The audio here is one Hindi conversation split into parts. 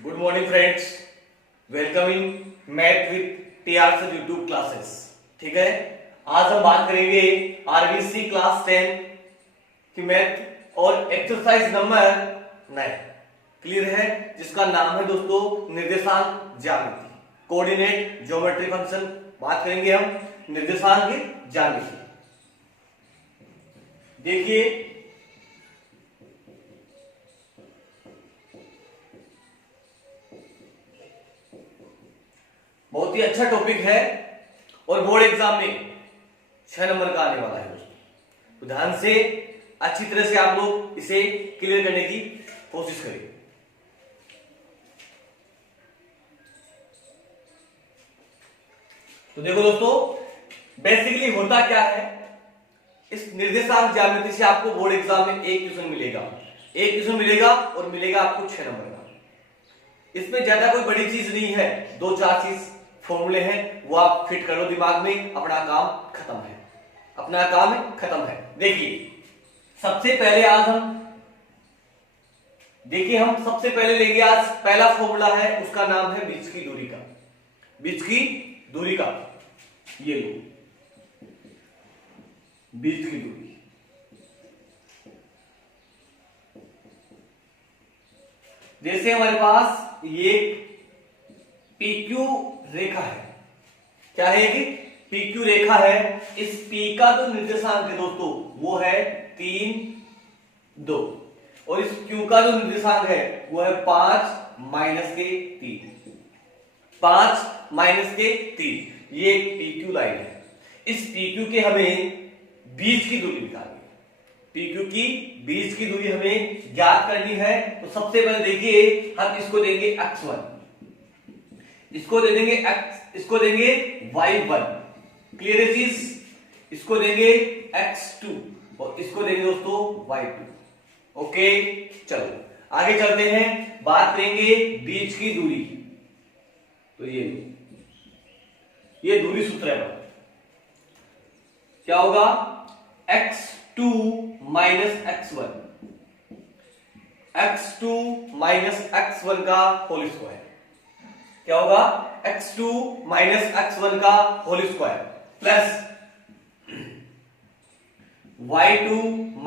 Good morning friends, welcoming math with TR sir YouTube classes. ठीक है, आज हम बात करेंगे आरबीसी क्लास 10 की मैथ और एक्सरसाइज नंबर 9। क्लियर है, जिसका नाम है दोस्तों निर्देशांक ज्यामिति, कोऑर्डिनेट ज्योमेट्री फंक्शन। बात करेंगे हम निर्देशांक ज्यामिति। देखिए बहुत ही अच्छा टॉपिक है और बोर्ड एग्जाम में 6 नंबर का आने वाला है दोस्तों। तो ध्यान से अच्छी तरह से आप लोग इसे क्लियर करने की कोशिश करिए। तो देखो दोस्तों, बेसिकली होता क्या है, इस निर्देशांक ज्यामिति से आपको बोर्ड एग्जाम में एक क्वेश्चन मिलेगा और मिलेगा आपको 6 नंबर का। इसमें ज्यादा कोई बड़ी चीज नहीं है, 2-4 चीज फॉर्मूले हैं, वो आप फिट करो दिमाग में, अपना काम खत्म है। देखिए सबसे पहले लेंगे आज पहला फॉर्मूला है, उसका नाम है बीच की दूरी का। ये लो, बीच की दूरी। जैसे हमारे पास ये PQ रेखा है, क्या है कि PQ रेखा है। इस P का जो निर्देशांक है दोस्तों वो है 3, 2 और इस Q का जो निर्देशांक है वो है 5 - 3। ये PQ लाइन है। इस PQ के हमें बीच की दूरी निकालनी है। PQ की बीच की दूरी हमें ज्ञात करनी है। तो सबसे पहले देखिए, हम इसको देंगे x1, इसको दे देंगे x, इसको देंगे y1। क्लियर है चीज? इसको देंगे x2 और इसको देंगे दोस्तों y2। ओके, चलो आगे चलते हैं, बात करेंगे बीच की दूरी। तो ये दूरी सूत्र है, क्या होगा? x2 - x1, x2 - x1 का होल स्क्वायर। क्या होगा? x2 - x1 का whole square plus y2 -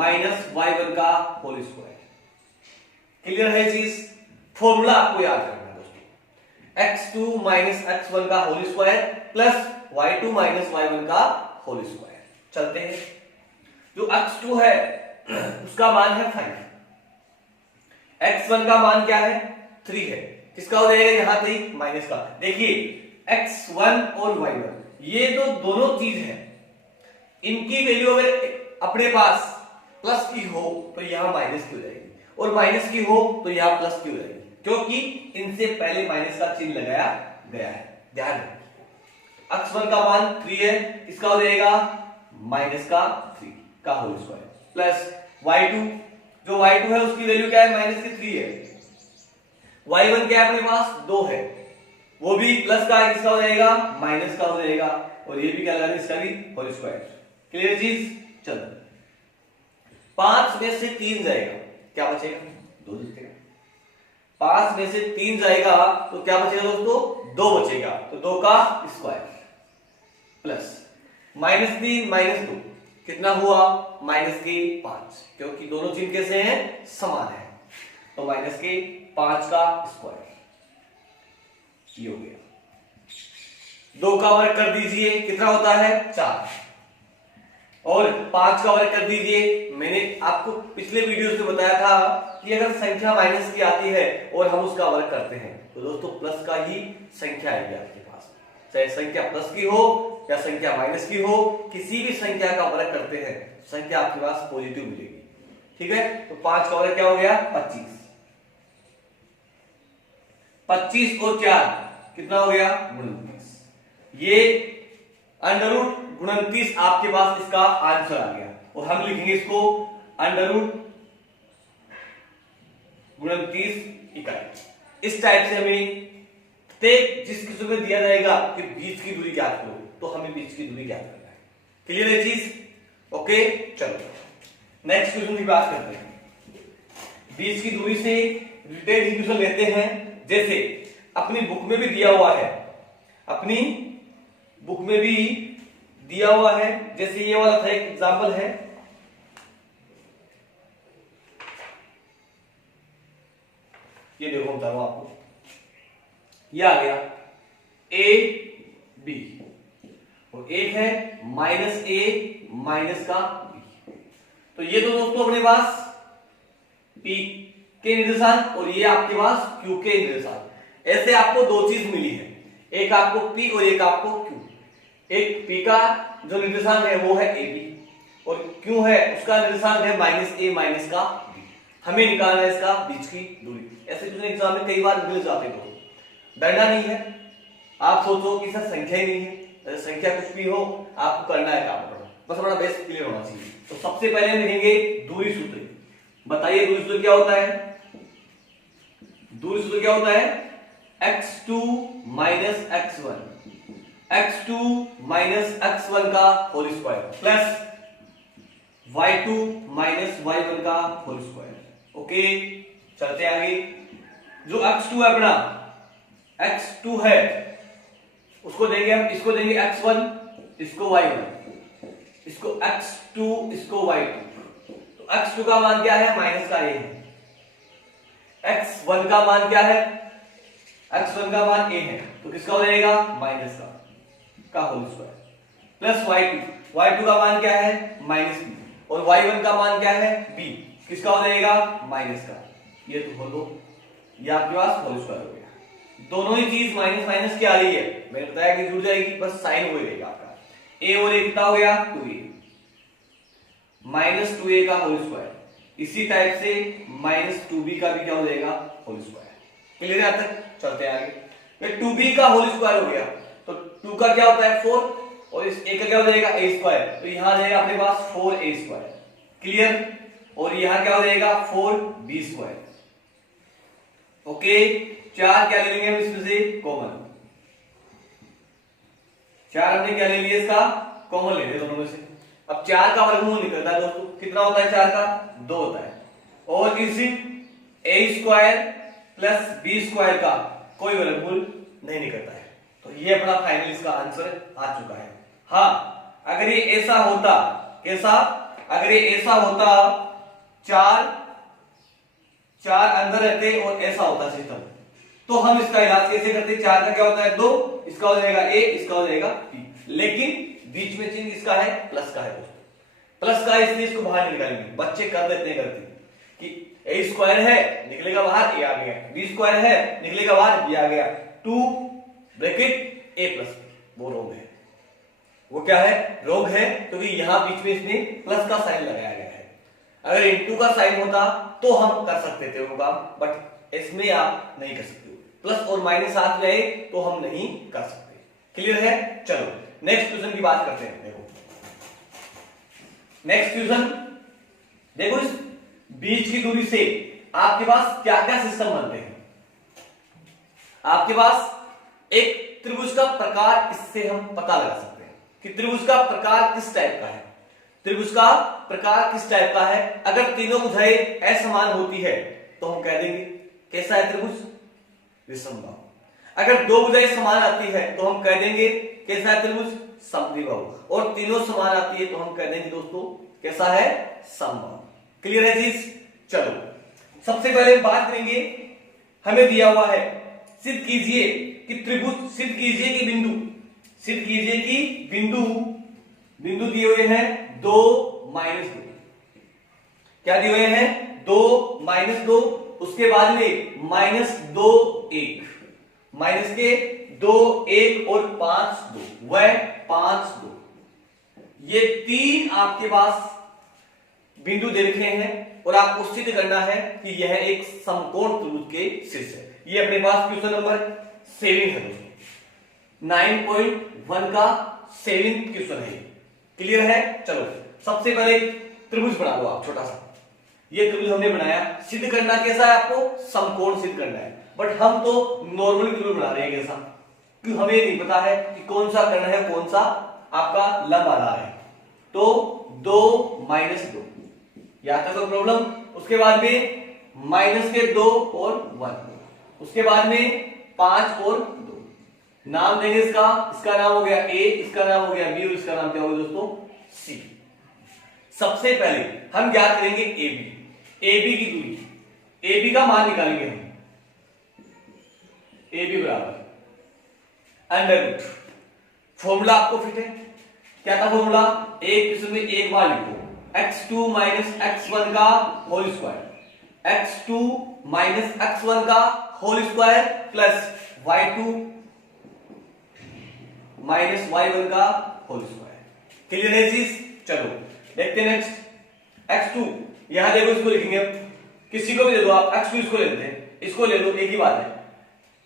y1 का होल स्क्वायर। क्लियर है चीज? फॉर्मूला आपको याद करना है दोस्तों, x2 - x1 का whole square plus y2 - y1 का होल स्क्वायर। चलते हैं, जो x2 है उसका मान है 5, x1 का मान क्या है? 3 है। किसका हो जाएगा यहां तक? माइनस का। देखिए x1 और y1 ये तो दोनों चीज है, इनकी वैल्यू अगर अपने पास प्लस की हो तो यहां माइनस की हो जाएगी, और माइनस की हो तो यहां प्लस की हो जाएगी, क्योंकि इनसे पहले माइनस का चिन्ह लगाया गया है। ध्यान रखिए, x1 का मान 3 है, इसका हो जाएगा माइनस का 3 का होल स्क्वायर प्लस y2, जो y2 है उसकी वैल्यू क्या है? माइनस की 3 है। y1 क्या है अपने पास? 2 है, वो भी प्लस का है, किसका हो जाएगा? माइनस का हो जाएगा, और ये भी क्या लगा, इसका भी होल स्क्वायर। क्लियर चीज? चलो 5 में से 3 जाएगा, क्या बचेगा? 2 बचेगा। 5 में से 3 जाएगा तो क्या बचेगा दोस्तों? 2 बचेगा, तो 2 का स्क्वायर प्लस -3 - 2 कितना हुआ? -5, क्योंकि दोनों चिन्ह कैसे हैं? समान है, तो -5 का स्क्वायर। ये हो गया। 2 का वर्ग कर दीजिए, कितना होता है? 4, और 5 का वर्ग कर दीजिए। मैंने आपको पिछले वीडियोस में बताया था कि अगर संख्या माइनस की आती है और हम उसका वर्ग करते हैं तो दोस्तों प्लस का ही संख्या आएगी आपके पास, चाहे संख्या प्लस की हो या संख्या माइनस की हो, किसी भी संख्या का वर्ग करते हैं संख्या आपके पास पॉजिटिव मिलेगी। ठीक है, तो 5 का वर्ग क्या हो गया? 25। 25 और 4 कितना हो गया? 29। ये अंडररूट 29 आपके पास इसका आंसर आ गया, और हम लिखेंगे इसको अंडररूट 29 इकाई। इस टाइप से हमें प्रत्येक जिस किस्म में दिया जाएगा कि बीच की दूरी ज्ञात करो, तो हमें बीच की दूरी ज्ञात करना है। क्लियर है चीज? ओके, चलो नेक्स्ट क्वेश्चन की बात करते हैं। बीच की दूरी से रिलेटेड क्वेश्चन लेते हैं जैसे अपनी बुक में भी दिया हुआ है, अपनी बुक में भी दिया हुआ है, जैसे ये वाला था, एक एग्जांपल है, ये देखो हम बता रहा हूं आपको, ये आ गया ए बी और एक है माइनस ए माइनस का बी। तो ये तो दोस्तों अपने पास पी के निर्देशांक और ये आपके पास क्यू के निर्देशांक। ऐसे आपको दो चीज मिली है, एक आपको पी और एक आपको क्यू। एक पी का जो निर्देशांक है वो है ए बी और क्यू है उसका निर्देशांक है माइनस ए माइनस का बी। हमें निकालना है इसका बीच की दूरी। ऐसे क्वेश्चन एग्जाम में कई बार मिल जाते हो, डरना नहीं है। आप सोचो कि सर संख्या ही नहीं है, संख्या कुछ भी हो आपको करना है काम करना, बस हमारा बेस क्लियर होना चाहिए। तो सबसे पहले हम लिखेंगे दूरी सूत्र। बताइए दूरी सूत्र क्या होता है? दूरी सूत्र क्या होता है? x2 minus x1, x2 minus x1 का whole square plus y2 minus y1 का होल स्क्वायर। ओके, चलते आगे। जो x2 है अपना, x2 है उसको देंगे हम, इसको देंगे x1, इसको y1, इसको x2, इसको y2। तो x2 का मान क्या है? माइनस का a है। x1 का मान क्या है? x1 का मान a है, तो किसका हो जाएगा? माइनस का होल स्क्वायर प्लस y2 का मान क्या है? माइनस b और y1 का मान क्या है? b, किसका हो जाएगा? माइनस का। ये तो हो दो, ये आपके पास होल स्क्वायर हो गया। दोनों ही चीज माइनस माइनस की आ रही है, मैंने बताया कि जुड़ जाएगी, बस साइन हो जाएगा आपका। a और a कितना हो गया? 2a माइनस 2a का होल स्क्वायर। इसी टाइप से माइनस 2b का भी क्या हो जाएगा? Whole square. क्लियर है? तक चलते हैं आगे। फिर 2b का होल स्क्वायर हो गया तो 2 का क्या होता है? 4 और इस a का क्या हो जाएगा? a square. तो यहां आ जाएगा अपने पास 4a स्क्वायर। क्लियर? और यहां क्या हो जाएगा? 4b square. ओके, 4 क्या ले लेंगे हम इसमें से? कॉमन। 4 हमने क्या ले लिया? इसका कॉमन ले लिया दोनों में से। अब 4 का वर्गमूल निकलता है दोस्तों, कितना होता है? 4 का 2 होता है। और इसी a square plus b square का कोई वर्गमूल नहीं निकलता है। तो ये अपना फाइनल इसका आंसर आ चुका है। हाँ, अगर ये ऐसा होता, कैसा? अगर ये ऐसा होता, 4 अंदर रहते और ऐसा होता सिस्टम, तो हम इसका इलाज कैसे करते? 4 का क्या होता है? 2, इसका हो जाएगा a, इसका हो जाएगा b। लेकिन बीच में चिन्ह किसका है? प्लस का है दोस्तों। प्लस का, इसलिए इसको बाहर निकालेंगे। बच्चे कर देते हैं गलती कि a स्क्वायर है निकलेगा बाहर, a आ गया, b स्क्वायर है निकलेगा बाहर, b आ गया, 2 ब्रैकेट a प्लस b। वो रोग है। वो क्या है? रोग है, क्योंकि यहां बीच में इसने प्लस का साइन लगाया गया है। अगर इनटू का साइन होता तो हम कर सकते थे वो काम, बट इसमें आप नहीं कर सकते। प्लस और माइनस साथ गए तो हम नहीं कर सकते। क्लियर है? चलो नेक्स्ट क्वेश्चन की बात करते हैं। देखो नेक्स्ट क्वेश्चन, देखो इस बीच की दूरी से आपके पास क्या क्या सिस्टम बनते हैं। आपके पास एक त्रिभुज का प्रकार, इससे हम पता लगा सकते हैं कि त्रिभुज का प्रकार किस टाइप का है। त्रिभुज का प्रकार किस टाइप का है? अगर तीनों भुजाएं असमान होती है तो हम कह देंगे कैसा है त्रिभुज? विषमबाहु। अगर दो भुजाएं समान आती है तो हम कह देंगे कैसा है त्रिभुज? समद्विबाहु। और तीनों समान आती है तो हम कह देंगे दोस्तों कैसा है? समबाहु। क्लियर है चीज? चलो सबसे पहले बात करेंगे, हमें दिया हुआ है, सिद्ध कीजिए कि त्रिभुज, सिद्ध कीजिए कि बिंदु, सिद्ध कीजिए कि बिंदु दिए हुए हैं 2 माइनस 2। क्या दिए हुए हैं? 2 माइनस 2, उसके बाद में माइनस 2 1, माइनस के 2 1 और 5 2, वह 5 2। ये 3 आपके पास बिंदु दे रखे हैं और आपको सिद्ध करना है कि यह एक समकोण त्रिभुज के शीर्ष है। ये अपने पास क्वेश्चन नंबर 7 है दोस्तों, 9.1 का 7 क्वेश्चन है। क्लियर है? चलो सबसे पहले त्रिभुज बना लो आप छोटा सा। ये त्रिभुज हमने बनाया, सिद्ध करना कैसा है? आपको समकोण सिद्ध करना है, बट हम तो नॉर्मल त्रिभुज बना रहे हैं कैसा, क्योंकि हमें नहीं पता है कि कौन सा कर्ण है, कौन सा आपका लंब आधार है। तो 2 माइनस 2, यहां तक तो प्रॉब्लम। उसके बाद में माइनस के 2 और 1, उसके बाद में 5 और 2 नाम देंगे इसका नाम हो गया ए, इसका नाम हो गया बी और इसका नाम क्या होगा दोस्तों सी। सबसे पहले हम ज्ञात करेंगे एबी की दूरी, एबी का मान निकालेंगे हम। एबी बराबर अंडर रूट, फॉर्मूला आपको फिट है, क्या था फॉर्मूला, एक किस्म में एक बार लिखो x2 माइनस x1 का whole square, x2 minus x1 का whole square plus y2 minus y1 का होल स्क्वायर। क्लियर है चीज? चलो देखते हैं नेक्स्ट। x2 यहां देखो, इसको लिखेंगे, किसी को भी दे दो आप, x2 इसको ले लेते हैं, इसको ले लो, एक ही बात है,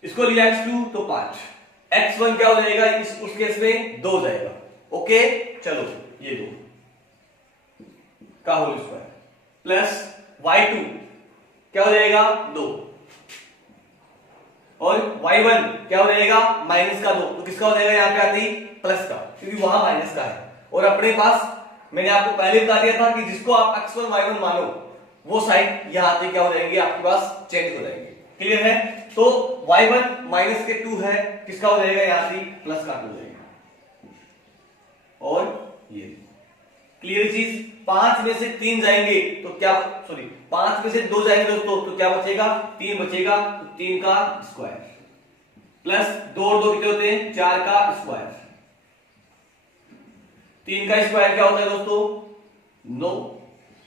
इसको लिया x2 तो 5, x1 क्या हो जाएगा, उस केस में 2 हो जाएगा। ओके चलो ये 2 का होल स्क्वायर प्लस y2 क्या हो जाएगा 2 और y1 क्या हो जाएगा माइनस का 2, तो किसका हो जाएगा यहां पे आती प्लस का, क्योंकि वहां माइनस का है। और अपने पास मैंने आपको पहले बता दिया था कि जिसको आप x1 y1 मानो वो साइन यहां आते क्या हो जाएंगे आपके पास चेंज हो जाएंगे। क्लियर है? तो y1 माइनस के 2 है, किसका हो जाएगा यहां से प्लस का 2 हो जाएगा। और ये क्लियर चीज, 5 में से 3 जाएंगे तो क्या, सॉरी 5 में से 2 जाएंगे दोस्तों तो क्या बचेगा 3 बचेगा, तो 3 का स्क्वायर प्लस 2 और 2 कितने होते हैं 4 का स्क्वायर, 3 का स्क्वायर क्या होता है दोस्तों 9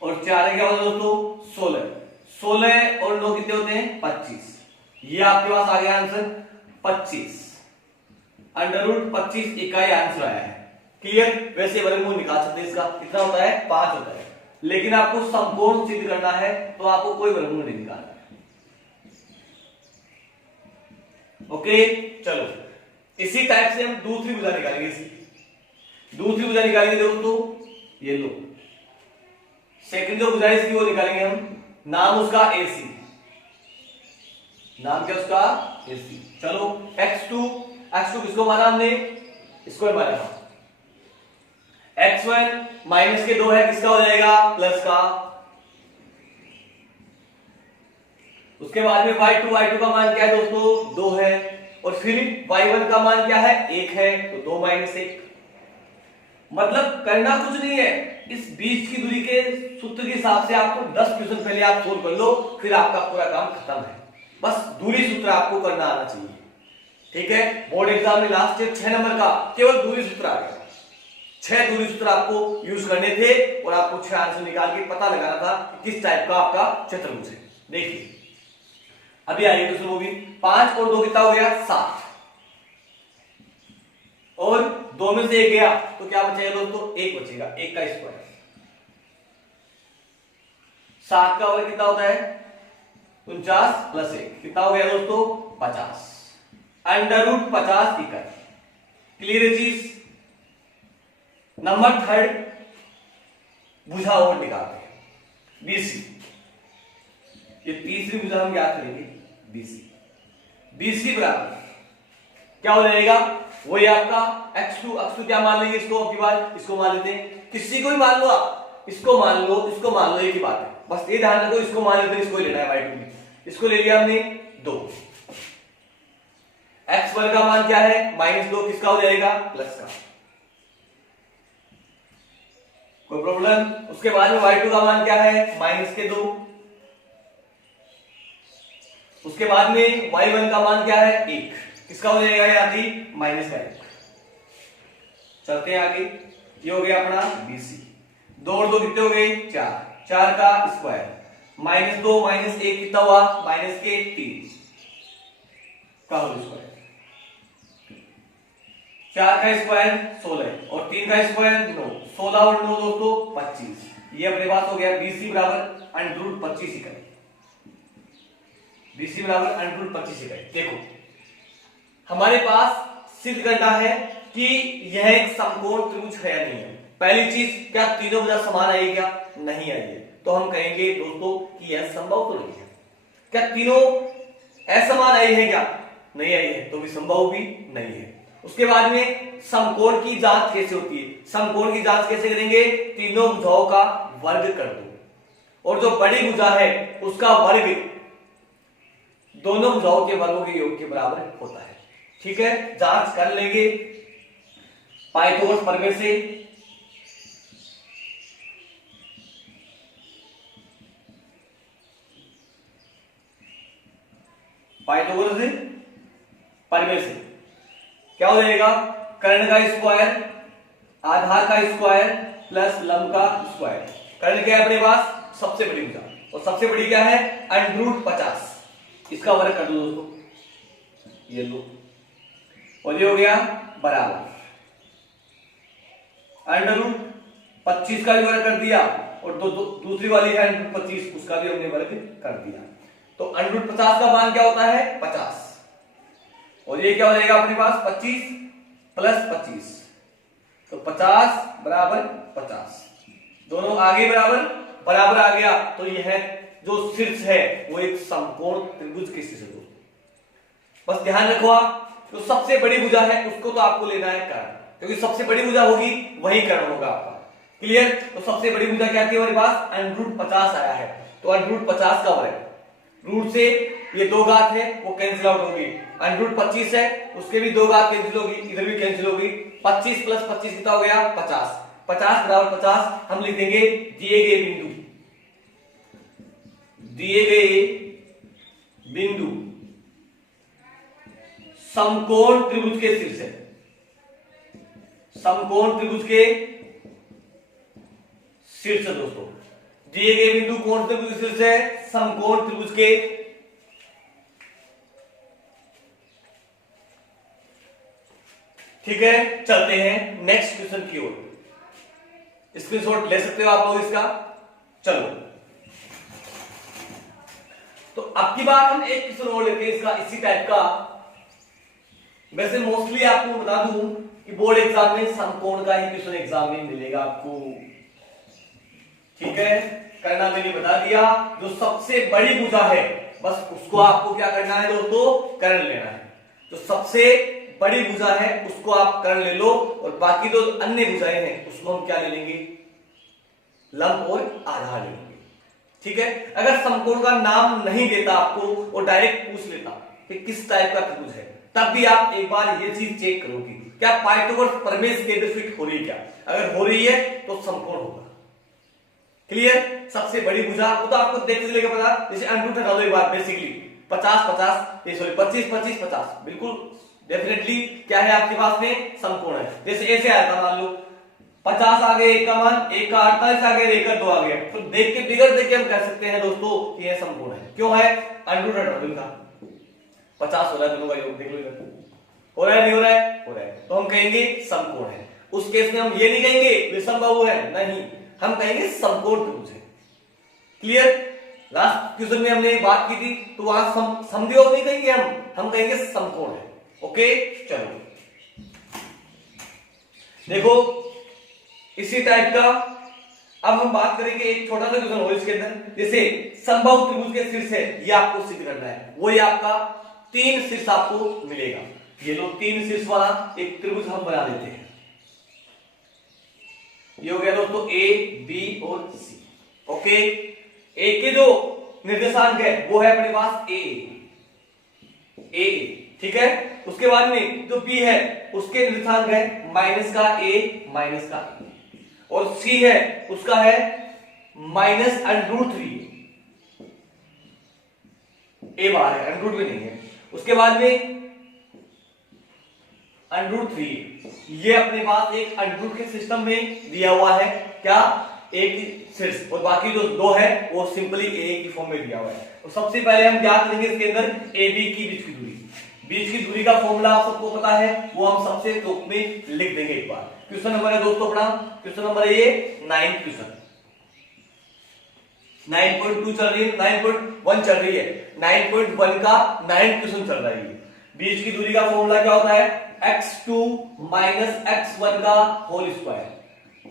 और 4 क्या होता है दोस्तों 16, 16 और 9 कितने होते हैं 25। ये आपके पास आ गया आंसर 25, अंडर रूट 25 इकाई आंसर आया है। क्लियर? वैसे वर्गमूल निकाल सकते हैं, इसका कितना होता है 5 होता है, लेकिन आपको संपूर्ण सिद्ध करना है तो आपको कोई वर्गमूल नहीं निकालना है। ओके चलो इसी टाइप से हम दूसरी भुजा निकालेंगे, दूसरी भुजा निकालेंगे दोस्तों, ये लो सेकंड जो भुजा है इसकी वो निकालेंगे हम, नाम उसका AC, नाम क्या उसका AC। चलो x2 किसको माना हमने, इसको माना था, x1 माइनस के 2 है, किसका हो जाएगा प्लस का, उसके बाद में y2 का मान क्या है दोस्तों 2 है, और फिर y1 का मान क्या है 1 है, तो 2 माइनस 1। मतलब करना कुछ नहीं है, इस बीच की दूरी के सूत्र के हिसाब से आपको 10 क्वेश्चन पहले आप सोल्व कर लो, फिर आपका पूरा काम खत्म है। बस दूरी सूत्र आपको करना आना चाहिए, ठीक है। बोर्ड एग्जाम में लास्ट ईयर 6 नंबर का केवल दूरी सूत्र आ गया, 6 दूरी सूत्र आपको यूज करने थे और आपको 6 आंसर निकाल के पता लगाना था कि किस टाइप का आपका चतुर्भुज है। देखिए अभी आइए क्वेश्चन वो भी, 5 और 2 कितना हो गया 7, और 2 में से 1 गया तो क्या बचेगा दोस्तों 1 बचेगा, 1 का स्क्वायर, 7 का वर्ग कितना होता है 49 प्लस 1 कितना हो गया दोस्तों 50, अंडर रूट 50 इकाई। क्लियर चीज? नंबर 3 भुजा और निकालते हैं BC, ये तीसरी भुजा हम याद करेंगे BC बराबर क्या हो जाएगा, वही आपका x2 क्या मान लेंगे इसको, अब की बार इसको मान लेते हैं, किसी को भी मान लो आप, इसको मान लो, एक ही बात है, बस ये ध्यान रखो इसको मान लेते हैं, इसको लेना है y2 में, इसको ले लिया हमने 2, x1 का मान क्या है -2, किसका हो जाएगा प्लस का, कोई प्रॉब्लम। उसके बाद में y2 का मान क्या है -2, उसके बाद में y1 का मान क्या है 1, किसका हो जाएगा यहाँ थी -1। चलते हैं आगे, ये हो गया अपना BC, 2 और 2 कितने हो गए 4, 4 का स्क्वायर, -2 -1 कितना हुआ -3 का होल स्क्वायर, 4 का स्क्वायर 16 और 3 का स्क्वायर 9, 16 और 9 दोस्तों 25, ये अपने पास हो गया BC बराबर अंडर रूट 25 इकाई, BC बराबर अंडर रूट 25 इकाई। देखो हमारे पास सिद्ध करना है कि यह एक समकोण त्रिभुज है या नहीं है। पहली चीज, क्या तीनों भुजा समान आई क्या, नहीं आई है, तो हम कहेंगे दोस्तों कि यह संभव तो नहीं है। क्या तीनों असमान आई है क्या, नहीं आई है, तो भी संभव भी नहीं है। उसके बाद में समकोण की जांच कैसे होती है, समकोण की जांच कैसे करेंगे, तीनों भुजाओं का वर्ग कर दो, और जो बड़ी भुजा है उसका वर्ग दोनों भुजाओं के वर्गों के योग के बराबर होता है। ठीक है, जांच कर लेंगे पाइथागोरस प्रमेय से। पाइथागोरस प्रमेय से क्या हो जाएगा, कर्ण का स्क्वायर, आधार का स्क्वायर प्लस लंब का स्क्वायर। कर्ण क्या है अपने पास, सबसे बड़ी भुजा, और सबसे बड़ी क्या है √50। इसका वर्ग कर दो दोस्तों, ये लो, और ये हो गया बराबर √25 का भी वर्ग कर दिया, और दूसरी वाली है √25, उसका भी हमने वर्ग कर दिया। तो √50 का मान क्या होता है 50, और ये क्या हो जाएगा अपने पास 25 प्लस 25, तो 50 बराबर 50, दोनों आगे बराबर बराबर आ गया। तो यह जो शीर्ष है वो एक समकोण त्रिभुज के शीर्ष है। बस ध्यान रखो आप, जो सबसे बड़ी भुजा है उसको तो आपको लेना है कर्ण, क्योंकि सबसे बड़ी भुजा होगी वही कर्ण होगा आपका। क्लियर, तो सबसे बड़ी भुजा क्या थी हमारे पास √50 आया है, तो √50 का वर्ग, रूट से ये दो घात है वो कैंसिल आउट होगी, √25 है उसके भी दो घात कैंसिल होगी, इधर भी कैंसिल होगी, 25 प्लस 25 कितना हो गया 50, 50 बराबर 50। हम लिख देंगे दिए गए बिंदु समकोण त्रिभुज के शीर्ष है, समकोण त्रिभुज के शीर्ष दोस्तों, दिए गए बिंदु कोण त्रिभुज के शीर्ष है, समकोण त्रिभुज के ठीक है। चलते हैं नेक्स्ट क्वेश्चन की ओर, स्क्रीनशॉट ले सकते हो आप लोग इसका। चलो, तो अब की बार हम एक क्वेश्चन और लेते हैं इसका, इसी टाइप का। वैसे मोस्टली आपको बता दूं कि बोर्ड एग्जाम में समकोण का ही क्वेश्चन एग्जाम में मिलेगा आपको। ठीक है, करना मैंने बता दिया, जो सबसे बड़ी भुजा है बस उसको आपको क्या करना है दोस्तों, कर्ण लेना है। जो सबसे बड़ी भुजा है उसको आप कर्ण ले लो, और बाकी जो अन्य भुजाएं हैं उसको हम क्या ले लेंगे, लंब और आधार ले लेंगे। ठीक है, अगर समकोण का नाम नहीं देता आपको और डायरेक्ट पूछ लेता कि किस टाइप का त्रिभुज है, तब भी आप एक बार ये चीज चेक करोगे क्या पाइथागोरस प्रमेय से केंद्र फिट हो रही है क्या, अगर हो रही है तो समकोण होगा। क्लियर, सबसे बड़ी भुजा वो तो आपको देखने से लेकर पता, जैसे अंडरूट हटा दो एक बार, बेसिकली 25 50, बिल्कुल डेफिनेटली क्या है आपके पास में समकोण है। जैसे ऐसे आया था, मान लो 50 आ गए, 1 का मान 1 का 48 आ गया, 1 का 2 आ गया, तो देख के फिगर देख के हम कह सकते हैं दोस्तों कि यह समकोण है। क्यों है, अंडरूट हटा दो इनका, 50 हो रहा है, दोनों का योग देख लो, हो रहा है नहीं हो रहा है, हो रहा है, तो हम कहेंगे समकोण है। उस केस में हम ये नहीं कहेंगे विषमबाहु है, नहीं, हम कहेंगे समकोण त्रिभुज है। क्लियर, लास्ट क्वेश्चन में हमने बात की थी, तो वहां समद्विबाहु नहीं कहेंगे हम कहेंगे समकोण है। ओके, चलो देखो इसी टाइप का अब हम बात करेंगे, एक छोटा सा क्वेश्चन और इसके अंदर, जैसे समबाहु त्रिभुज के शीर्ष है, ये आपको सिद्ध करना है, वो ये आपका 3 शीर्ष आपको मिलेगा। ये लो 3 शीर्ष वाला एक त्रिभुज हम बना देते हैं। ये हो गया दोस्तों ए, बी और सी। ओके, ए के जो निर्देशांक है वो है अपने पास ए, ठीक है। उसके बाद में जो बी है उसके निर्देशांक है माइनस का ए, और सी है उसका है -√3, ए बाहर है, √3 भी नहीं है। उसके बाद में √3, ये अपने पास एक √3 के सिस्टम में दिया हुआ है, क्या, एक शीर्ष, और बाकी जो 2 है वो सिंपली ए की फॉर्म में दिया हुआ है। तो सबसे पहले हम क्या करेंगे इसके अंदर, ए बी की बीच की दूरी, बीच की दूरी का फॉर्मूला आप सबको पता है, वो हम सबसे टॉप में लिख देंगे एक बार। क्वेश्चन नंबर है दोस्तों अपना, क्वेश्चन नंबर है ये 9 क्वेश्चन, 9.2 चल रही है, 9.1 चल रही है, 9.1 का 9 क्वेश्चन चल रहा है। बीच की दूरी का फॉर्मूला क्या होता है, x2 माइनस x1 का whole square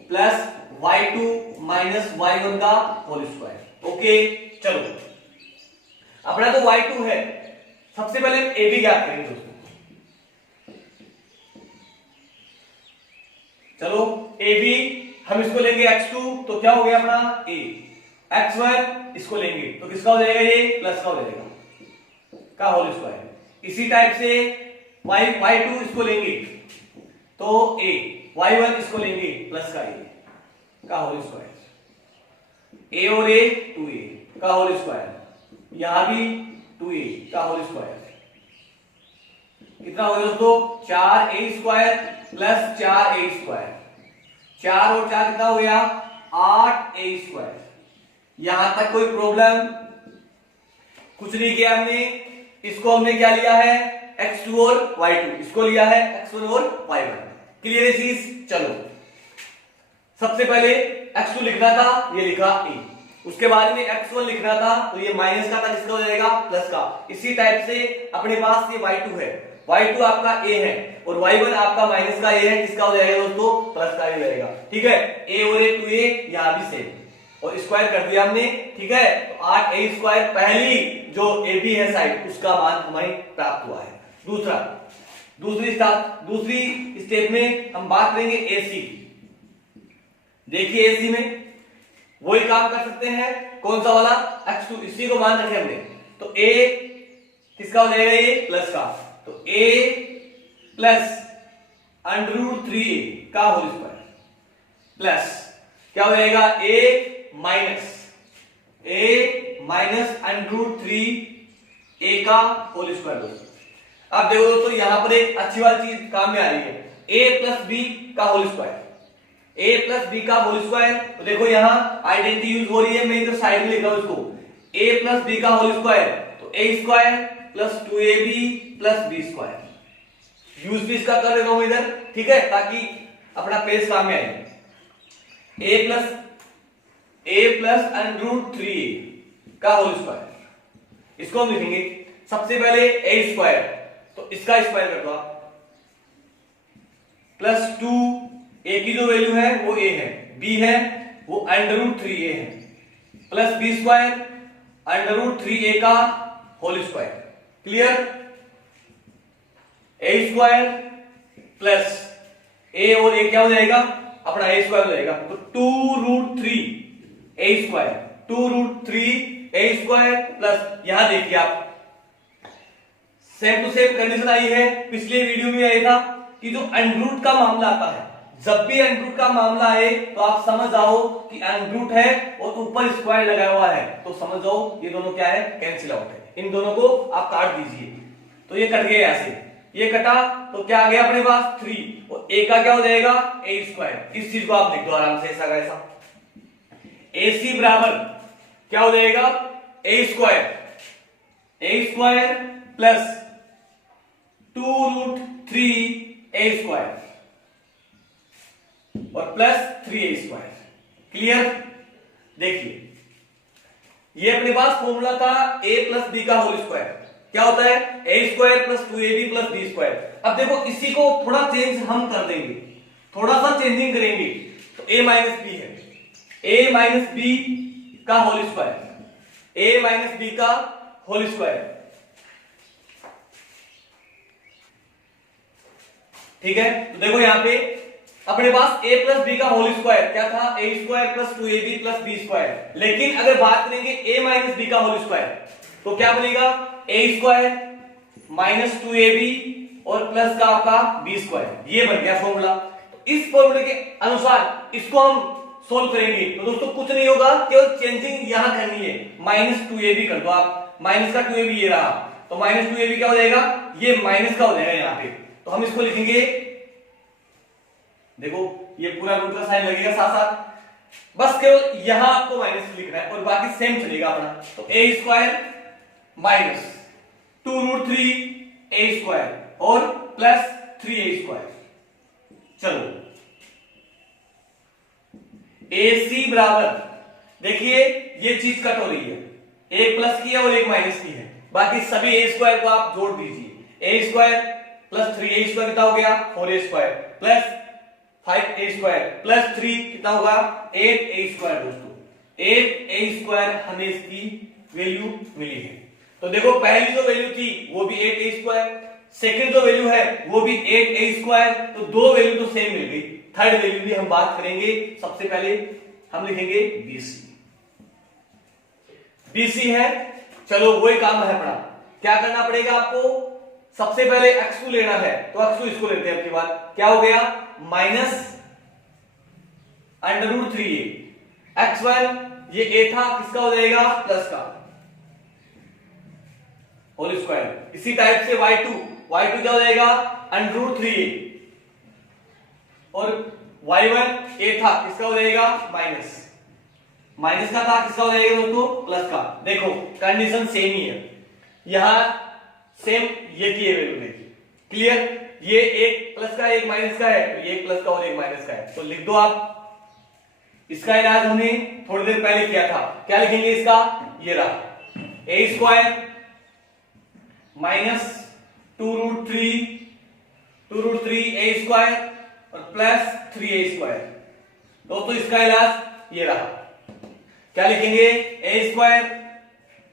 plus y2 minus y1 का होल स्क्वायर। ओके, चलो अपना तो y2 है, सबसे पहले हम ए बी ज्ञात करेंगे दोस्तों। चलो ए बी हम इसको लेंगे x2, तो क्या हो गया अपना a, x1 इसको लेंगे तो किसका हो जाएगा, ये प्लस का हो जाएगा। का होल स्क्वायर। इसी टाइप से y2 इसको लेंगे तो a, y1 इसको लेंगे प्लस का a का होल स्क्वायर, a और a 2a का होल स्क्वायर, यहां भी 2a का होल स्क्वायर। कितना हो गया दोस्तों? 4a square plus 4a square, 4 और 4 कितना हो गया? 8a square. यहां तक कोई प्रॉब्लम? कुछ नहीं किया हमने। इसको हमने क्या लिया है? x2 और y2, इसको लिया है x1 और y1। क्लियर है चीज? चलो सबसे पहले x2 लिखना था, ये लिखा a, उसके बाद में x1 लिखना था तो ये माइनस का था, किसका हो जाएगा? प्लस का। इसी टाइप से अपने पास ये y2 है, y2 आपका a है और y1 आपका माइनस का a है, किसका हो जाएगा दोस्तों? प्लस का हो जाएगा। ठीक है, a और a 2a यहां भी सेम और स्क्वायर कर दिया हमने। ठीक है, तो 8a स्क्वायर पहली जो ए बी है साइड, उसका मान हमें प्राप्त हुआ है। दूसरी स्टेप में हम बात करेंगे एसी। देखिए एसी में वही काम कर सकते हैं, कौन सा वाला? x2, इसी को मान रखे हमने, तो a किसका हो जाएगा? ये प्लस का, तो a प्लस √3a का होल स्क्वायर प्लस क्या हो जाएगा? a माइनस √3a का होल स्क्वायर। दोस्तों अब देखो दोस्तों, यहां पर एक अच्छी वाली चीज काम में आ रही है, a प्लस b का whole square, a plus b का होल स्क्वायर। तो देखो यहां आइडेंटिटी यूज हो रही है, मैं इधर साइड में लिख रहा हूं इसको, a प्लस b का होल स्क्वायर, तो a square plus 2ab plus b square. Use भी इसका कर देता हूं इधर, ठीक है, ताकि अपना पेज सामने आए। a प्लस √3a का होल स्क्वायर, इसको हम लिखेंगे सबसे पहले a स्क्वायर, तो इसका स्क्वायर कर दो आप, प्लस 2, a की जो वैल्यू है वो a है, b है वो √3a है, प्लस b स्क्वायर √3a का whole square. Clear? a square plus a और a क्या हो जाएगा? अपना a स्क्वायर हो जाएगा, तो 2√3a square, 2√3a square plus, यहां देखिए आप सेम टू सेम कंडीशन आई है, पिछले वीडियो में आया था कि जो अंडरूट का मामला आता है, जब भी अंडरूट का मामला आए तो आप समझ जाओ कि अंडरूट है और ऊपर स्क्वायर लगाया हुआ है, तो समझ जाओ ये दोनों क्या है? कैंसिल आउट है। इन दोनों को आप काट दीजिए, तो ये कट गया ऐसे, ये कटा तो क्या आ गया अपने पास? 3 और a का क्या हो जाएगा? a square. इस चीज को आप लिख दो आराम से, ऐसा का ऐसा। ac बराबर क्या हो जाएगा? a square plus 2√3a square और प्लस 3a स्क्वायर। क्लियर? देखिए ये अपने पास फॉर्मूला था a प्लस b का होल स्क्वायर, क्या होता है? a square plus 2ab plus b square. अब देखो इसी को थोड़ा चेंज हम कर देंगे, थोड़ा सा चेंजिंग करेंगे, तो a माइनस b है, a माइनस b का whole square, a minus b का होल स्क्वायर। ठीक है, तो देखो यहां पे अपने पास a प्लस b का होल स्क्वायर क्या था? a square plus 2ab plus b square. लेकिन अगर बात करेंगे a माइनस b का होल स्क्वायर, तो क्या बनेगा? a स्क्वायर माइनस 2ab और प्लस का आपका b स्क्वायर, ये बन गया फॉर्मूला। तो इस फॉर्मूले के अनुसार इसको हम सोल्व करेंगे, तो दोस्तों कुछ नहीं होगा, केवल चेंजिंग यहां करनी है, माइनस 2ab कर दो आप, माइनस का 2ab ये रहा, तो माइनस 2ab क्या हो जाएगा? ये माइनस का हो जाएगा यहां पे, तो हम इसको लिखेंगे, देखो ये पूरा रूट का साइन लगेगा साथ साथ, बस केवल यहां आपको माइनस लिखना है और बाकी सेम चलेगा अपना। तो a square minus 2√3a square और प्लस 3a स्क्वायर। चलो ac बराबर, देखिए ये चीज कट हो रही है, एक प्लस की है और एक माइनस की है, बाकी सभी a स्क्वायर को आप जोड़ दीजिए। a square plus 3a square कितना हो गया? 4a square plus 5a square plus 3 कितना होगा? 8a square. दोस्तों 8a स्क्वायर हमें इसकी वैल्यू मिली है। तो देखो पहली जो वैल्यू थी वो भी 8a स्क्वायर, सेकंड जो वैल्यू है वो भी 8a स्क्वायर, तो दो वैल्यू तो सेम मिल गई। थर्ड वैल्यू भी हम बात करेंगे, सबसे पहले हम लिखेंगे BC। BC है, चलो वही काम है अपना, क्या करना पड़ेगा आपको, सबसे पहले x2 लेना है तो x2 इसको लेते हैं आपके बाद, क्या हो गया -√3a, x1 ये a था, किसका हो जाएगा प्लस का होल स्क्वायर। इसी टाइप से y2 क्या हो जाएगा √3a, और y1 a था, किसका हो जाएगा माइनस का था, किसका हो जाएगा दोस्तों प्लस का। देखो कंडीशन सेम ही है, यहां सेम ये की वैल्यू देखिए, क्लियर, ये एक प्लस का एक माइनस का है, तो ये एक प्लस का और एक माइनस का है, तो लिख दो आप। इसका इलाज हमने थोड़ी देर पहले किया था, क्या लिखेंगे इसका, ये रहा a² -2√3a² और प्लस 3a²। दोस्तों इसका इलाज ये रहा, क्या लिखेंगे a²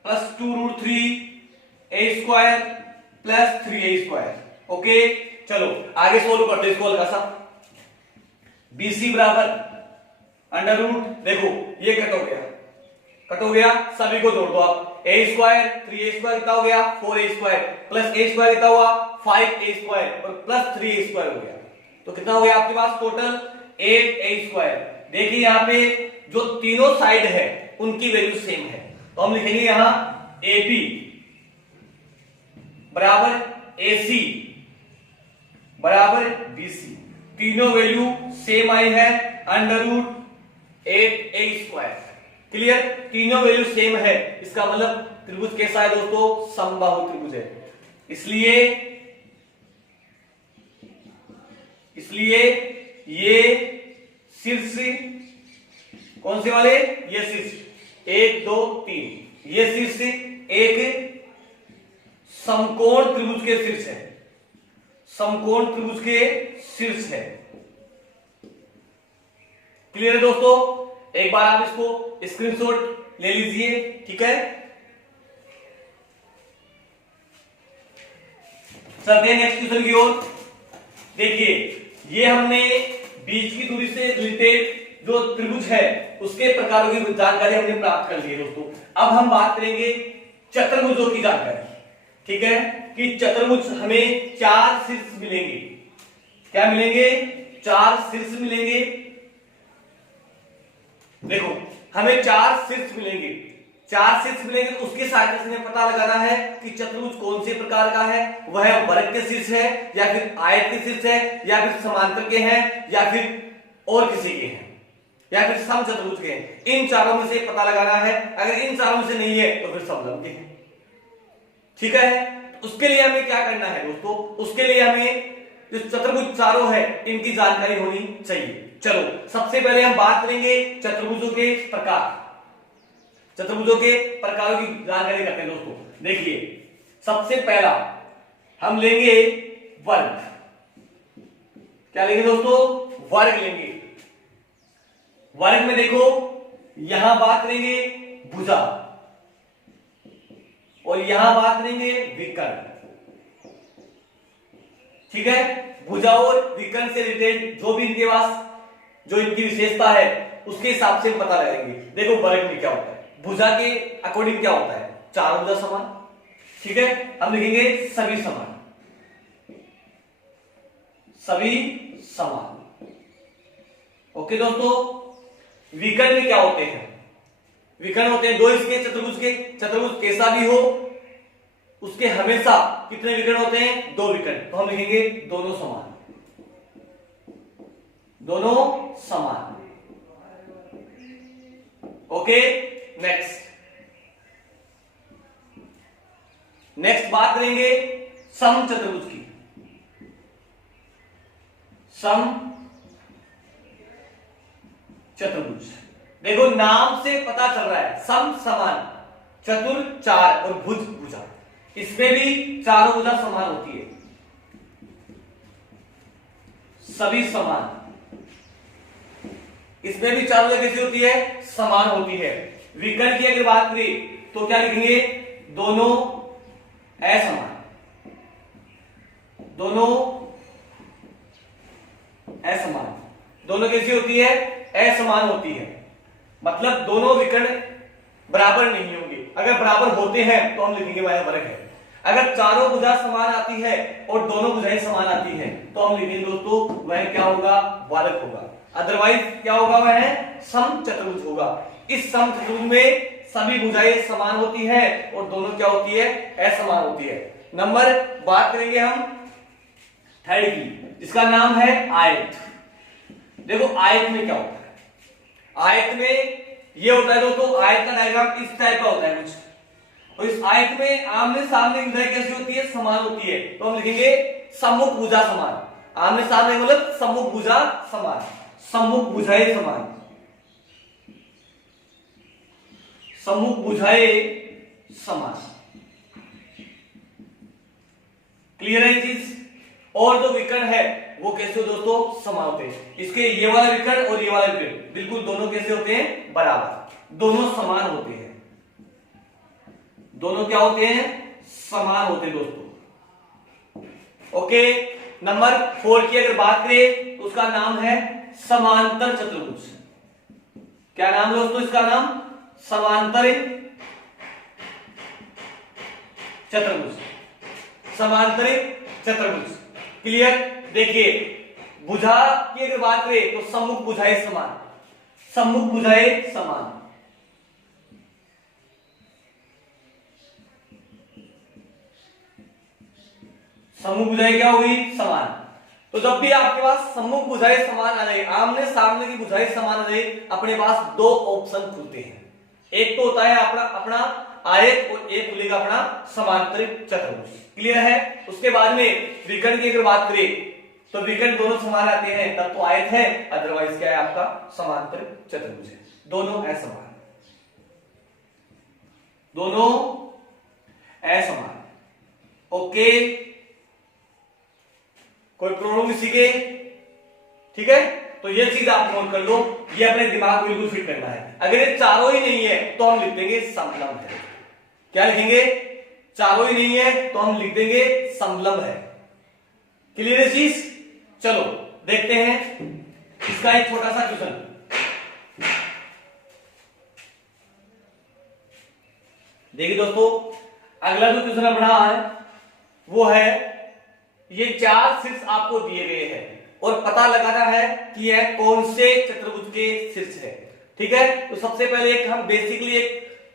plus 2√3a² plus 3a²। Okay चलो आगे सोल्व करते इसको हल्का सा। BC बराबर √ देखो ये कट हो गया, सभी को जोड़ दो आप, a² 3a² कितना हो गया 4a² प्लस a² कितना हुआ 5a² और प्लस 3a² हो गया, तो कितना हो गया आपके पास टोटल 8a²। देखिए यहाँ पे जो तीनों साइड है उनकी वैल्यू सेम है, तो हम लिखेंगे यहां AP बराबर AC बराबर BC, तीनों वैल्यू सेम आई है √8a²। क्लियर, तीनों वैल्यू सेम है, इसका मतलब त्रिभुज कैसा है दोस्तों, समबाहु त्रिभुज है। इसलिए ये शीर्ष कौन से वाले, ये शीर्ष 1 2 3, ये शीर्ष एक समकोण त्रिभुज के शीर्ष है, समकोण त्रिभुज के शीर्ष है। क्लियर है दोस्तों, एक बार आप इसको स्क्रीनशॉट ले लीजिए, ठीक है। चलते हैं नेक्स्ट क्वेश्चन की ओर। देखिए ये हमने बीच की दूरी से रिलेटेड जो त्रिभुज है उसके प्रकारों की जानकारी हमने प्राप्त कर ली है दोस्तों। अब हम बात करेंगे चतुर्भुजों की जानकारी, ठीक है, कि चतुर्भुज हमें 4 शीर्ष मिलेंगे। क्या मिलेंगे, 4 शीर्ष मिलेंगे। देखो हमें 4 शीर्ष मिलेंगे, 4 शीर्ष मिलेंगे तो उसकी सहायता से हमें पता लगाना है कि चतुर्भुज कौन से प्रकार का है, वह वर्ग के शीर्ष है या फिर आयत के शीर्ष है या फिर समांतर के हैं या फिर और किसी के हैं या फिर समचतुर्भुज के हैं। इन चारों में से पता लगाना है, अगर इन चारों में से नहीं है तो फिर समलंब के हैं, ठीक है। उसके लिए हमें क्या करना है दोस्तों, उसके लिए हमें जो चतुर्भुज चारों है इनकी जानकारी होनी चाहिए। चलो सबसे पहले हम बात करेंगे चतुर्भुजों के प्रकार, चतुर्भुजों के प्रकारों की जानकारी करते हैं दोस्तों। देखिए सबसे पहला हम लेंगे वर्ग। क्या लेंगे दोस्तों, वर्ग लेंगे। वर्ग में देखो यहां बात करेंगे भुजा और यहां बात करेंगे विकर्ण, ठीक है। भुजा और विकर्ण से रिलेटेड जो भी इनके पास जो इनकी विशेषता है उसके हिसाब से हम पता लगाएंगे। देखो वर्ग में क्या होता है, भुजा के अकॉर्डिंग क्या होता है, 4 भुजा समान, ठीक है। हम लिखेंगे सभी समान, सभी समान। ओके दोस्तों, विकर्ण में क्या होते हैं, विकर्ण होते हैं 2 इसके चतुर्भुज के, चतुर्भुज कैसा भी हो उसके हमेशा कितने विकर्ण होते हैं, 2 विकर्ण। तो हम लिखेंगे दोनों समान, दोनों समान। ओके नेक्स्ट बात करेंगे समचतुर्भुज की। समचतुर्भुज देखो नाम से पता चल रहा है, सम समान, चतुर 4 और भुज भुजा, इसमें भी चारों भुजा समान होती है, सभी समान, इसमें भी चारों भुजा कैसी होती है, समान होती है। विकर्ण की अगर बात करें तो क्या लिखेंगे, दोनों असमान, दोनों असमान, दोनों कैसी होती है, असमान होती है, मतलब दोनों विकर्ण बराबर नहीं होंगे। अगर बराबर होते हैं तो हम लिखेंगे वह वर्ग है, अगर चारों भुजा समान आती है और दोनों भुजाएं समान आती है तो हम लिखेंगे दोस्तों वह क्या होगा, वालक होगा। अदरवाइज क्या होगा, वह समचतुर्भुज होगा। इस समचतुर्भुज में सभी भुजाएं समान होती है और दोनों क्या होती है, असमान होती है। नंबर बात करेंगे हम थर्ड की, जिसका नाम है आयत। देखो आयत में क्या होता है, आयत में ये होता है दोस्तों, आयत का डायग्राम इस टाइप का होता है कुछ, और इस आयत में आमने सामने भुजाएं कैसी होती है, समान होती है। तो हम लिखेंगे सम्मुख भुजा समान। आमने सामने मतलब सम्मुख भुजा समान, सम्मुख भुजाएं समान, सम्मुख भुजाएं समान। क्लियर है ये चीज। और जो विकर्ण है वो कैसे हो दोस्तों, समान होते हैं। इसके ये वाला विकर्ण और ये वाला विकर्ण बिल्कुल दोनों कैसे होते हैं, बराबर, दोनों समान होते हैं। दोनों क्या होते हैं, समान होते हैं दोस्तों। ओके, नंबर 4 की अगर बात करें तो उसका नाम है समांतर चतुर्भुज। क्या नाम है दोस्तों इसका नाम, समांतर चतुर्भुज, समांतर चतुर्भुज। क्लियर। देखिए भुजा की अगर बात करें तो सम्मुख भुजाएं समान, सम्मुख भुजाएं समान, सम्मुख भुजाएं क्या होगी, समान। तो जब भी आपके पास सम्मुख भुजाएं समान आ जाए, आमने सामने की भुजाएं समान आ जाए, अपने पास दो ऑप्शन खुलते हैं। एक तो होता है अपना अपना आयत और एक खुलेगा अपना समांतर चतुर्भुज। क्लियर है। उसके बाद में विकर्ण की अगर बात करें तो विकर्ण दोनों समान आते हैं तब तो आयत है, अदरवाइज क्या है आपका समांतर चतुर्भुज है। दोनों असमान, दोनों असमान। ओके, कोई प्रॉब्लम किसी के, ठीक है। तो ये चीज आप नोट कर लो, ये अपने दिमाग में बिल्कुल फिट करना है। अगर ये चारों ही नहीं है तो हम लिख देंगे समलंब है। क्या लिखेंगे, चारों ही नहीं है तो हम लिख देंगे समलंब है। क्लियर है चीज। चलो देखते हैं इसका एक छोटा सा क्वेश्चन। देखिए दोस्तों, अगला जो क्वेश्चन पढ़ा है वो है, ये 4 शीर्ष आपको दिए गए हैं और पता लगाना है कि यह कौन से चतुर्भुज के शीर्ष है। ठीक है। तो सबसे पहले एक हम बेसिकली एक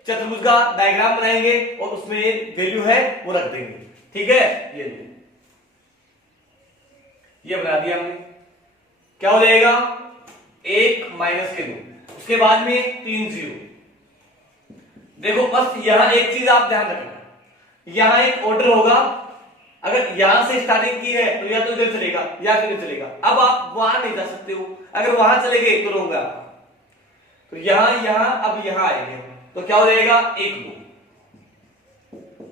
चतुर्भुज का डायग्राम बनाएंगे और उसमें वैल्यू है वो रख देंगे। ठीक है। ये बना दिया हमने। क्या हो जाएगा, 1 माइनस के 2, उसके बाद में 3 0। देखो बस यहां एक चीज आप ध्यान रखना, यहां एक ऑर्डर होगा। अगर यहां से स्टार्टिंग की है तो या तो इधर चलेगा या फिर इधर चलेगा। अब आप वहां नहीं जा सकते हो, अगर वहां चले गए तो रोगा। तो यहां अब यहां आएंगे तो क्या हो जाएगा, 1 2,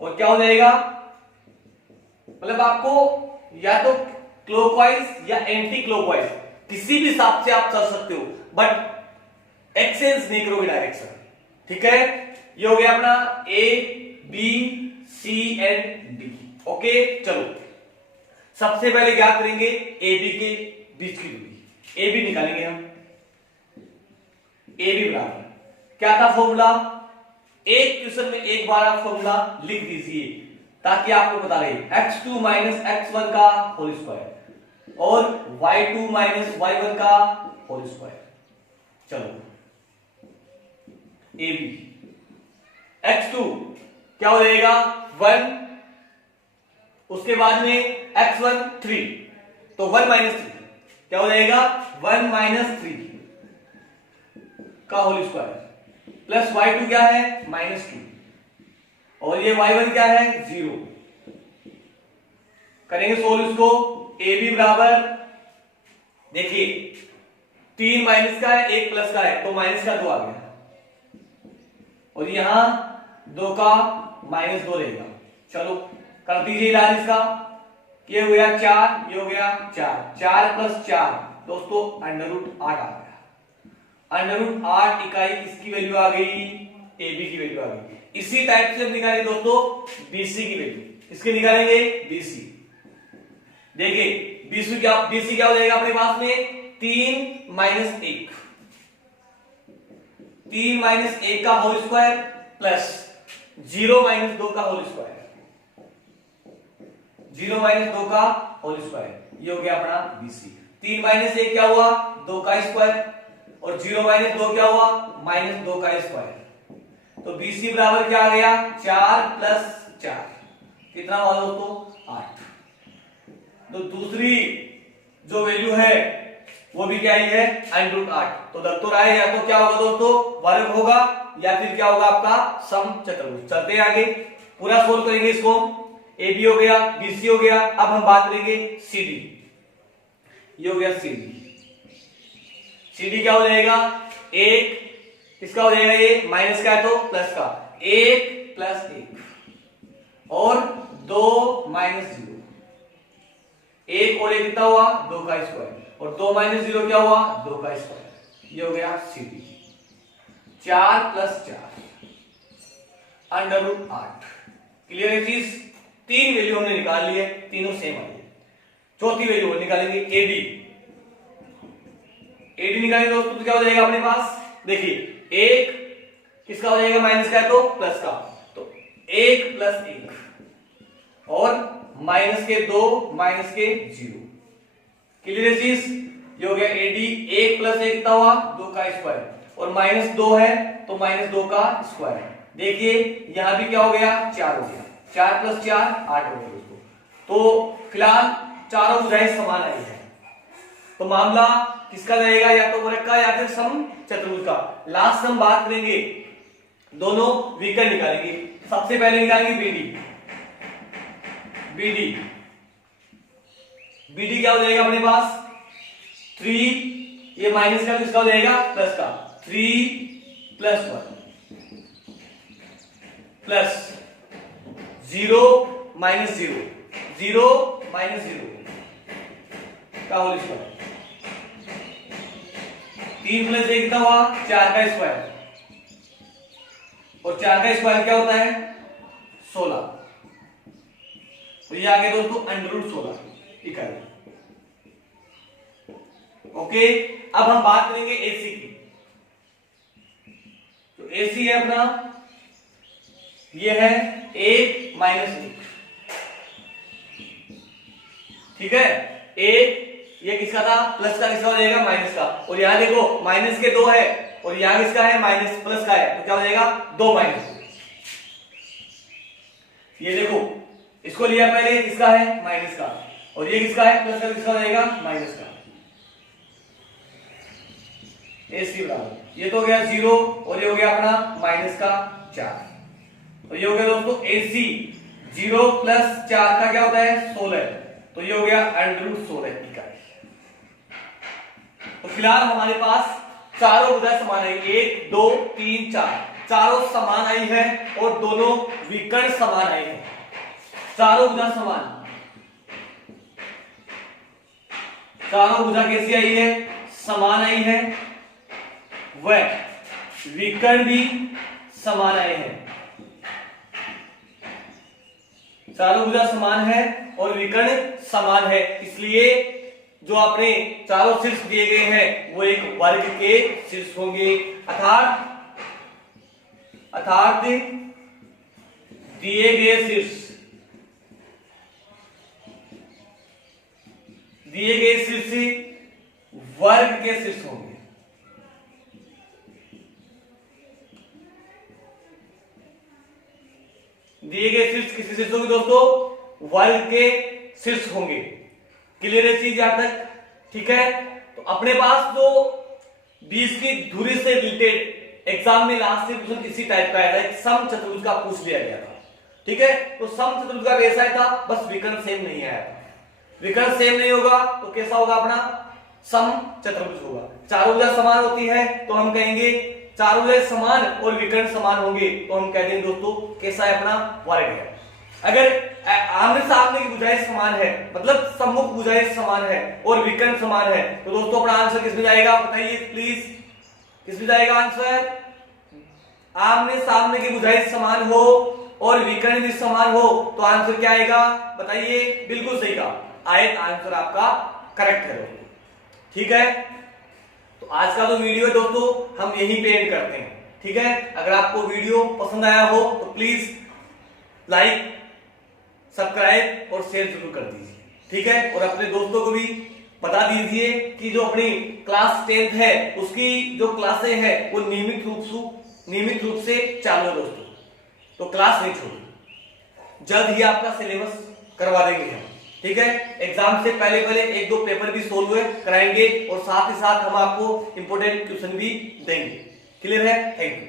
और क्या हो जाएगा, मतलब आपको या तो क्लॉकवाइज या एंटी क्लॉकवाइज किसी भी हिसाब से आप चल सकते हो, बट एक्सचेंज नहीं करोगे डायरेक्शन। ठीक है। ये हो गया अपना A B C and D। Okay, चलो सबसे पहले क्या करेंगे, ए बी के बीच की दूरी ए बी निकालेंगे हम। ए बी बराबर क्या था फॉर्मूला, एक क्वेश्चन में एक बार आप फॉर्मूला लिख दीजिए ताकि आपको पता रहे, x2 माइनस x1 का होल स्क्वायर और y2 माइनस y1 का होल स्क्वायर। चलो ए बी, x2 क्या हो जाएगा 1, उसके बाद में x1 3, तो 1 माइनस 3 क्या हो जाएगा 1 माइनस 3 का होल स्क्वायर, प्लस y2 क्या है -2, और ये y1 क्या है 0। करेंगे सोल्व इसको। ए बी बराबर, देखिए 3 माइनस का है 1 प्लस का है तो माइनस का 2 आ गया, और यहां 2 का -2 रहेगा। चलो कर दीजिए इलाज इसका। ये हो गया 4, ये हो गया 4, 4 प्लस 4 दोस्तों √8 आ गया। √8 इकाई इसकी वैल्यू आ गई, ए बी की वैल्यू आ गई। इसी टाइप से हम निकालेंगे दोस्तों बीसी की वैल्यू, इसके निकालेंगे बीसी। देखिए बीसी क्या हो जाएगा अपने पास में 3 माइनस 1, 3 माइनस 1 का होल स्क्वायर प्लस 0 माइनस 2 का होल स्क्वायर। 0 माइनस 2 का होल स्क्वायर, ये हो गया अपना BC। 3 माइनस 1 क्या हुआ, 2 का स्क्वायर, और 0 माइनस 2 क्या हुआ, माइनस 2 का स्क्वायर। तो BC बराबर क्या आ गया, 4 प्लस 4, कितना हुआ दोस्तों, 8। तो दूसरी जो वैल्यू है वो भी क्या ही है, √8। तो लग तो रहा है या तो क्या होगा दोस्तों, वर्ग होगा, या फिर क्या होगा आपका सम चतुर्भुज। चलते हैं आगे, पूरा सोल्व करेंगे इसको। AB हो गया, BC हो गया, अब हम बात करेंगे CD। ये हो गया CD। CD क्या हो जाएगा, 1 किसका हो जाएगा, ये माइनस का है तो प्लस का, 1 प्लस 1 और 2 माइनस 0, 1 और 1 कितना हुआ, 2 का स्क्वायर, और 2 माइनस 0 क्या हुआ, 2 का स्क्वायर। ये हो गया CD। 4 प्लस 4 √8। क्लियर है चीज। 3 वैल्यू हमने निकाल ली है, तीनों सेम आई है। चौथी वैल्यू निकालेंगे AD। AD निकालेंगे दोस्तों तो क्या हो जाएगा अपने पास, देखिए 1 किसका हो जाएगा, माइनस का है तो प्लस का, तो 1 प्लस 1 और माइनस के 2 माइनस के 0। क्लियर है चीज। ये हो गया AD। 1 प्लस 1 कितना हुआ, 2 का स्क्वायर, और माइनस 2 है तो माइनस 2 का स्क्वायर। देखिए यहां भी क्या हो गया, 4 हो गया, 4 प्लस 4 8 हो गया दोस्तों। तो फिलहाल चारों भुजाएं समान आई है, तो मामला किसका रहेगा, या तो वर्ग का या फिर सम चतुर्भुज का। लास्ट हम बात करेंगे, दोनों विकर्ण निकालेंगे। सबसे पहले निकालेंगे BD क्या हो जाएगा अपने पास, 3, ये माइनस का किसका हो जाएगा, प्लस का, 3 प्लस 1 प्लस 0 माइनस 0, 0 माइनस 0 का होल स्क्वायर। 3 प्लस 1 कितना हुआ, 4 का स्क्वायर, और 4 का स्क्वायर क्या होता है, 16। तो ये आ गया दोस्तों √16 इकाई। ओके, अब हम बात करेंगे AC की। तो AC है अपना, ये है 1 माइनस 1, ठीक है। 1 ये किसका था, प्लस का, किसका हो जाएगा, माइनस का, और यहां देखो माइनस के 2 है और यहां किसका है, माइनस प्लस का है, तो क्या हो जाएगा 2 माइनस। ये देखो इसको लिया पहले, किसका है, माइनस का, और ये किसका है, प्लस का, किसका हो जाएगा, माइनस का। AC बराबर, ये तो हो गया 0 और ये हो गया अपना माइनस का 4। तो ये हो गया दोस्तों AC। 0 प्लस 4 का क्या होता है, 16, तो ये हो गया √16 इकाई। तो फिलहाल हमारे पास चारों भुजाएं समान आई, 1 2 3 4, चारों समान आई है और दोनों विकर्ण समान आई है। चारों भुजा समान, चारों भुजा कैसी आई है, समान आई है, वह विकर्ण भी समान आए हैं। चारों भुजा समान है और विकर्ण समान है, इसलिए जो आपने चारों शीर्ष दिए गए हैं वो एक वर्ग के शीर्ष होंगे, अर्थात दिए गए शीर्ष वर्ग के शीर्ष होंगे। दिए गए शीर्ष किसी शीर्ष होंगे दोस्तों, वर्ग के शीर्ष होंगे। क्लियर है चीज यहां तक, ठीक है। तो अपने पास जो 20 की धुरी से रिलेटेड एग्जाम में लास्ट से क्वेश्चन इसी टाइप का आया था, एक सम चतुर्भुज का पूछ लिया गया था, ठीक है। तो सम चतुर्भुज का कैसा था, बस विकर्ण सेम नहीं आया था। विकर्ण सेम नहीं होगा तो कैसा होगा अपना सम चतुर्भुज होगा। चारों भुजा समान होती है तो हम कहेंगे चारों भुजाएं समान और विकर्ण समान होंगे तो हम कहते हैं दोस्तों कैसा है अपना वर्ग है। अगर आमने सामने की भुजाएं समान है, मतलब सम्मुख भुजाएं समान है और विकर्ण समान है, तो दोस्तों अपना आंसर किस में जाएगा बताइए प्लीज, किस में जाएगा आंसर। आमने सामने की भुजाएं समान हो और विकर्ण भी समान हो तो आंसर क्या आएगा बताइए। बिल्कुल सही कहा, आयत आंसर आपका करेक्ट है दोस्तों, ठीक है। तो आज का जो वीडियो है दोस्तों हम यहीं पे एंड करते हैं, ठीक है। अगर आपको वीडियो पसंद आया हो तो प्लीज लाइक सब्सक्राइब और शेयर जरूर कर दीजिए, ठीक है। और अपने दोस्तों को भी बता दीजिए कि जो अपनी क्लास 10th है उसकी जो क्लासें हैं वो नियमित रूप से चालू है दोस्तों, तो क्लास नहीं छोड़ो। जल्द ही आपका सिलेबस करवा देंगे हम, ठीक है। एग्जाम से पहले पहले 1-2 पेपर भी सोल्व हुए कराएंगे और साथ ही साथ हम आपको इंपोर्टेंट क्वेश्चन भी देंगे। क्लियर है? Thank you.